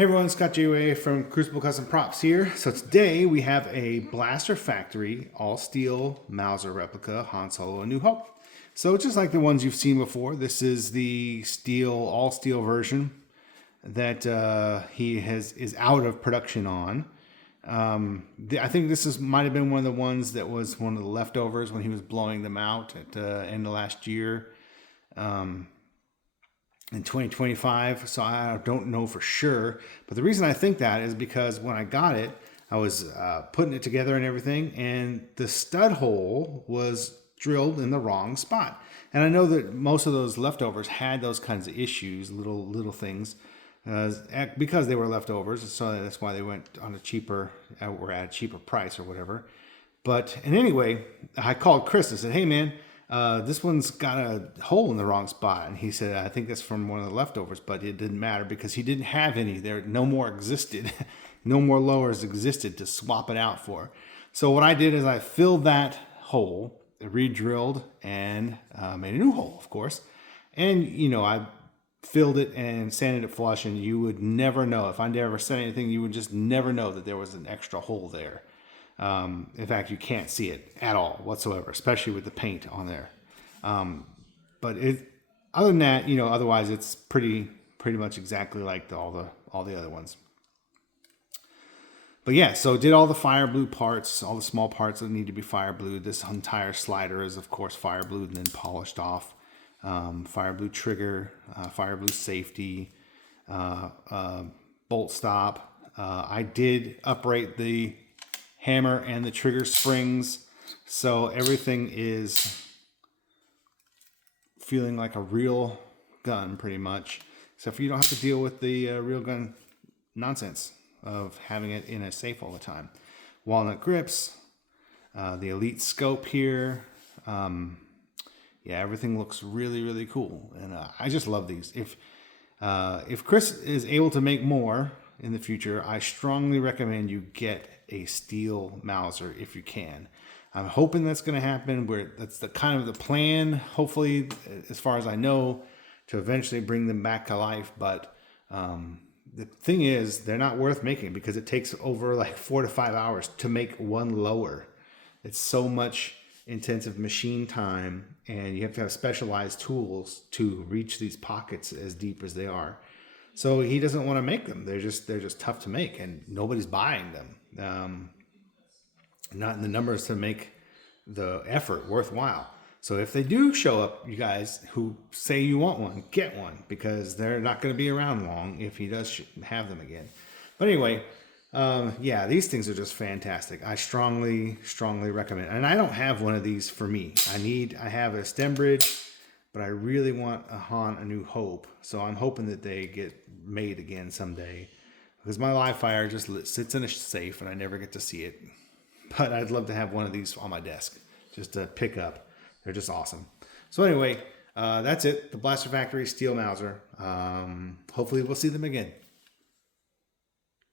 Hey everyone, Scott J. from Crucible Custom Props here. So today we have a Blaster Factory all steel Mauser replica Han Solo A New Hope. So just like the ones you've seen before, this is the all steel version that is out of production on. I think this might have been one of the ones that was one of the leftovers when he was blowing them out at the end of last year. In 2025, so I don't know for sure. But the reason I think that is because when I got it, I was putting it together and everything, and the stud hole was drilled in the wrong spot. And I know that most of those leftovers had those kinds of issues, little things, because they were leftovers. So that's why they went on a cheaper, or at a cheaper price or whatever. But and anyway, I called Chris and said, "Hey man, this one's got a hole in the wrong spot." And he said, "I think that's from one of the leftovers," but it didn't matter because he didn't have any there. No more existed. No more lowers existed to swap it out for. So what I did is I filled that hole, re-drilled, and made a new hole, of course. And, I filled it and sanded it flush, and you would never know. If I never said anything, you would just never know that there was an extra hole there. In fact, you can't see it at all whatsoever, especially with the paint on there. But other than that, otherwise it's pretty much exactly like all the other ones. But yeah, so did all the fire blue parts, all the small parts that need to be fire blued. This entire slider is of course fire blued and then polished off. Fire blue trigger, fire blue safety, bolt stop. I did uprate the hammer and the trigger springs, so everything is feeling like a real gun pretty much, except for you don't have to deal with the real gun nonsense of having it in a safe all the time. Walnut grips, the elite scope here. Yeah, everything looks really cool, and I just love these. If Chris is able to make more in the future, I strongly recommend you get a steel Mauser if you can. I'm hoping that's going to happen. That's the kind of the plan. Hopefully, as far as I know, to eventually bring them back to life. But the thing is, they're not worth making because it takes over like 4 to 5 hours to make one lower. It's so much intensive machine time, and you have to have specialized tools to reach these pockets as deep as they are. So he doesn't want to make them. They're just tough to make, and nobody's buying them. Not in the numbers to make the effort worthwhile. So if they do show up, you guys who say you want one, get one, because they're not going to be around long if he does have them again. But anyway, yeah, these things are just fantastic. I strongly recommend. And I don't have one of these for me. I have a stem bridge, but I really want a Han A New Hope. So I'm hoping that they get made again someday, because my live fire just sits in a safe and I never get to see it. But I'd love to have one of these on my desk just to pick up. They're just awesome. So anyway, that's it. The Blaster Factory Steel Mauser. Hopefully we'll see them again.